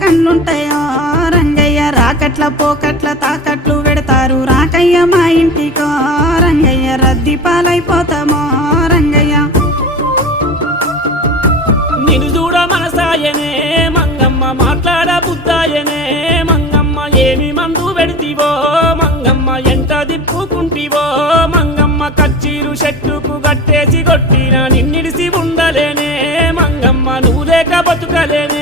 కన్నుంటాయో రంగయ్య రాకట్ల పోకట్ల తాకట్లు పెడతారు రాకయ్య మా ఇంటికో రంగయ్య రద్దీ పాలైపోతామో రంగయ్య నిన్ను చూడ మనసాయనే మంగమ్మ మాట్లాడ బుద్ధాయనే మంగమ్మ ఏమి మందు పెడితివో మంగమ్మ ఎంత దిప్పుకుంటివో మంగమ్మ కచ్చీరు చెట్టుకు గట్టేసి కొట్టిన నిన్నిడిసి ఉండలేనే మంగమ్మ నువ్వు లేక బతుకలేనే